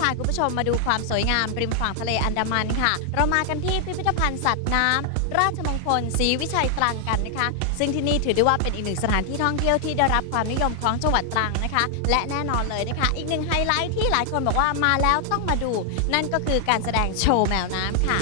พาคุณผู้ชมมาดูความสวยงามริมฝั่งทะเลอันดามันค่ะเรามากันที่พิพิธภัณฑ์สัตว์น้ำราชมงคลศรีวิชัยตรังกันนะคะซึ่งที่นี่ถือได้ว่าเป็นอีกหนึ่งสถานที่ท่องเที่ยวที่ได้รับความนิยมของจังหวัดตรังนะคะและแน่นอนเลยนะคะอีกหนึ่งไฮไลท์ที่หลายคนบอกว่ามาแล้วต้องมาดูนั่นก็คือการแสดงโชว์แมวน้ำค่ะ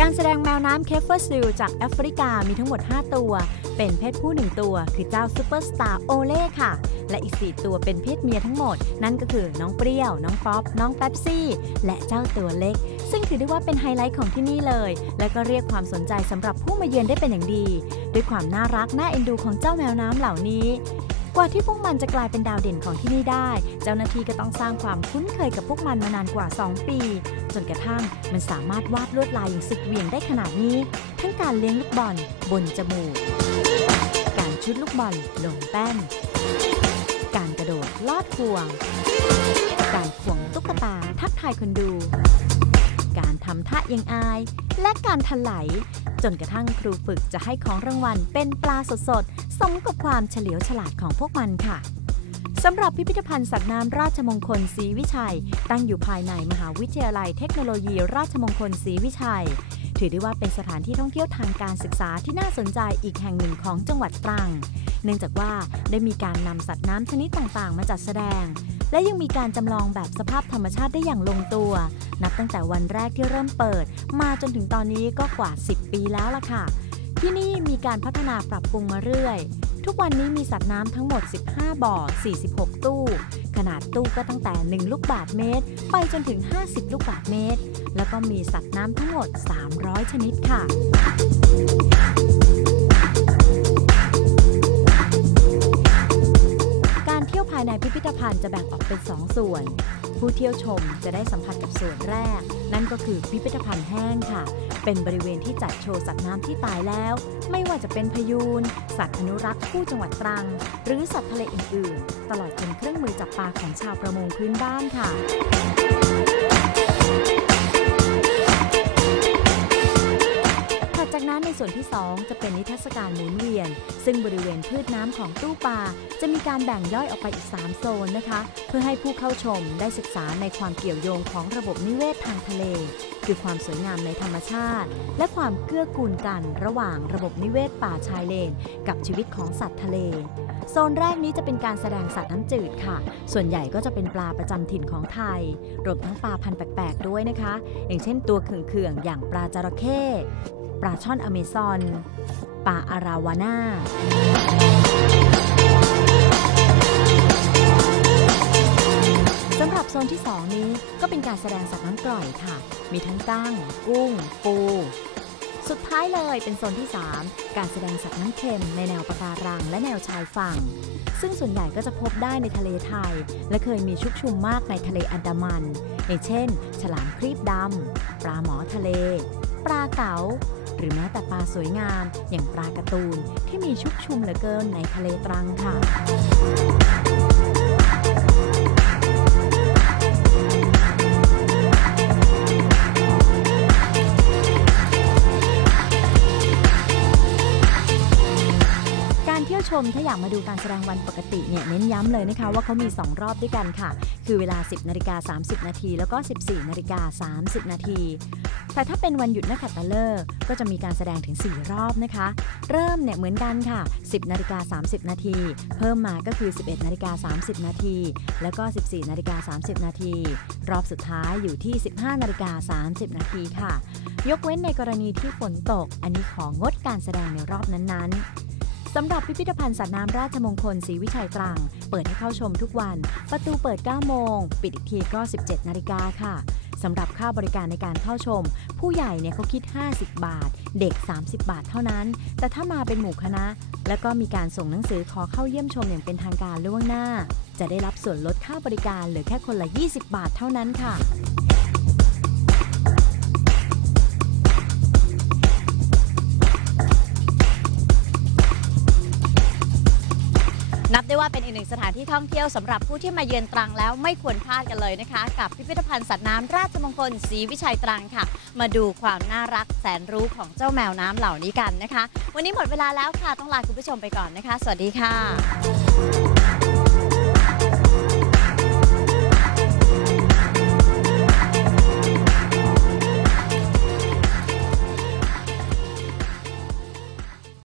การแสดงแมวน้ำเคฟเฟอร์ซิลจากแอฟริกามีทั้งหมด5ตัวเป็นเพศผู้1ตัวคือเจ้าซูเปอร์สตาร์โอเล่ค่ะและอีก4ตัวเป็นเพศเมียทั้งหมดนั่นก็คือน้องเปรี้ยวน้องป๊อปน้องแป๊บซี่และเจ้าตัวเล็กซึ่งถือได้ว่าเป็นไฮไลท์ของที่นี่เลยและก็เรียกความสนใจสำหรับผู้มาเยือนได้เป็นอย่างดีด้วยความน่ารักน่าเอ็นดูของเจ้าแมวน้ำเหล่านี้กว่าที่พวกมันจะกลายเป็นดาวเด่นของที่นี่ได้เจ้าหน้าที่ก็ต้องสร้างความคุ้นเคยกับพวกมันมานานกว่า2ปีจนกระทั่งมันสามารถวาดลวดลายอย่างสุดเหวี่ยงได้ขนาดนี้ทั้งการเลี้ยงลูกบอลบนจมูกการชุดลูกบอลลงแป้นการกระโดดลอดห่วงการควงตุ๊กตาทักทายคนดูการทำท่าเอียงอายและการถลายจนกระทั่งครูฝึกจะให้ของรางวัลเป็นปลาสดๆสมกับความเฉลียวฉลาดของพวกมันค่ะสำหรับพิพิธภัณฑ์สัตว์น้ำราชมงคลศรีวิชัยตั้งอยู่ภายในมหาวิทยาลัยเทคโนโลยีราชมงคลศรีวิชัยถือได้ว่าเป็นสถานที่ท่องเที่ยวทางการศึกษาที่น่าสนใจอีกแห่งหนึ่งของจังหวัดตรังเนื่องจากว่าได้มีการนำสัตว์น้ำชนิดต่างๆมาจัดแสดงและยังมีการจำลองแบบสภาพธรรมชาติได้อย่างลงตัวนับตั้งแต่วันแรกที่เริ่มเปิดมาจนถึงตอนนี้ก็กว่า10 ปีแล้วล่ะค่ะที่นี่มีการพัฒนาปรับปรุงมาเรื่อยทุกวันนี้มีสัตว์น้ำทั้งหมด15บ่อ46ตู้ขนาดตู้ก็ตั้งแต่1ลูกบาศก์เมตรไปจนถึง50ลูกบาศก์เมตรแล้วก็มีสัตว์น้ำทั้งหมด300ชนิดค่ะการเที่ยวภายในพิพิธภัณฑ์จะแบ่งออกเป็น2ส่วนผู้เที่ยวชมจะได้สัมผัสกับส่วนแรกนั่นก็คือพิพิธภัณฑ์แห้งค่ะเป็นบริเวณที่จัดโชว์สัตว์น้ำที่ตายแล้วไม่ว่าจะเป็นพยูนสัตว์อนุรักษ์คู่จังหวัดตรังหรือสัตว์ทะเลอื่นๆตลอดจนเครื่องมือจับปลาของชาวประมงพื้นบ้านค่ะจากนั้นในส่วนที่2จะเป็นนิทรรศการหมุนเวียนซึ่งบริเวณพืชน้ำของตู้ปลาจะมีการแบ่งย่อยออกไปอีก3โซนนะคะเพื่อให้ผู้เข้าชมได้ศึกษาในความเกี่ยวโยงของระบบนิเวศทางทะเลคือความสวยงามในธรรมชาติและความเกื้อกูลกันระหว่างระบบนิเวศป่าชายเลนกับชีวิตของสัตว์ทะเลโซนแรกนี้จะเป็นการแสดงสัตว์น้ำจืดค่ะส่วนใหญ่ก็จะเป็นปลาประจำถิ่นของไทยรวมทั้งปลาพันธุ์แปลกๆด้วยนะคะอย่างเช่นตัวเขื่องๆอย่างปลาจระเข้ปลาช่อนอเมซอนปลาอาราวาน่าสำหรับโซนที่2นี้ก็เป็นการแสดงสัตว์น้ำกร่อยค่ะมีทั้งกั้งกุ้งปูสุดท้ายเลยเป็นโซนที่3การแสดงสัตว์น้ำเค็มในแนวปะการังและแนวชายฝั่งซึ่งส่วนใหญ่ก็จะพบได้ในทะเลไทยและเคยมีชุกชุมมากในทะเลอันดามันอย่างเช่นฉลามครีบดำปลาหมอทะเลปลาเก๋าหรือแม้แต่ปลาสวยงามอย่างปลาการ์ตูนที่มีชุกชุมเหลือเกินในทะเลตรังค่ะการเที่ยวชมถ้าอยากมาดูการแสดงวันปกติเนี่ยเน้นย้ำเลยนะคะว่าเขามี2รอบด้วยกันค่ะคือเวลา 10:30 นาทีแล้วก็ 14:30 นาทีแต่ถ้าเป็นวันหยุดนักขัตฤกษ์ก็จะมีการแสดงถึง4รอบนะคะเริ่มเนี่ยเหมือนกันค่ะ 10:30 นาทีเพิ่มมาก็คือ 11:30 นาทีแล้วก็ 14:30 นาทีรอบสุดท้ายอยู่ที่ 15:30 นาทีค่ะยกเว้นในกรณีที่ฝนตกอันนี้ของงดการแสดงในรอบนั้นๆสำหรับพิพิธภัณฑ์สัตว์น้ำราชมงคลศรีวิชัยตรังเปิดให้เข้าชมทุกวันประตูเปิด 9 โมงปิดอีกทีก็ 17 นาฬิกาค่ะสำหรับค่าบริการในการเข้าชมผู้ใหญ่เนี่ยเขาคิด50 บาทเด็ก30 บาทเท่านั้นแต่ถ้ามาเป็นหมู่คณะแล้วก็มีการส่งหนังสือขอเข้าเยี่ยมชมอย่างเป็นทางการล่วงหน้าจะได้รับส่วนลดค่าบริการเหลือแค่คนละ20 บาทเท่านั้นค่ะ นับได้ว่าเป็นอีกหนึ่งสถานที่ท่องเที่ยวสำหรับผู้ที่มาเยือนตรังแล้วไม่ควรพลาดกันเลยนะคะกับพิพิธภัณฑ์สัตว์น้ำราชมงคลศรีวิชัยตรังค่ะมาดูความน่ารักแสนรู้ของเจ้าแมวน้ำเหล่านี้กันนะคะวันนี้หมดเวลาแล้วค่ะต้องลาคุณผู้ชมไปก่อนนะคะสวัสดีค่ะ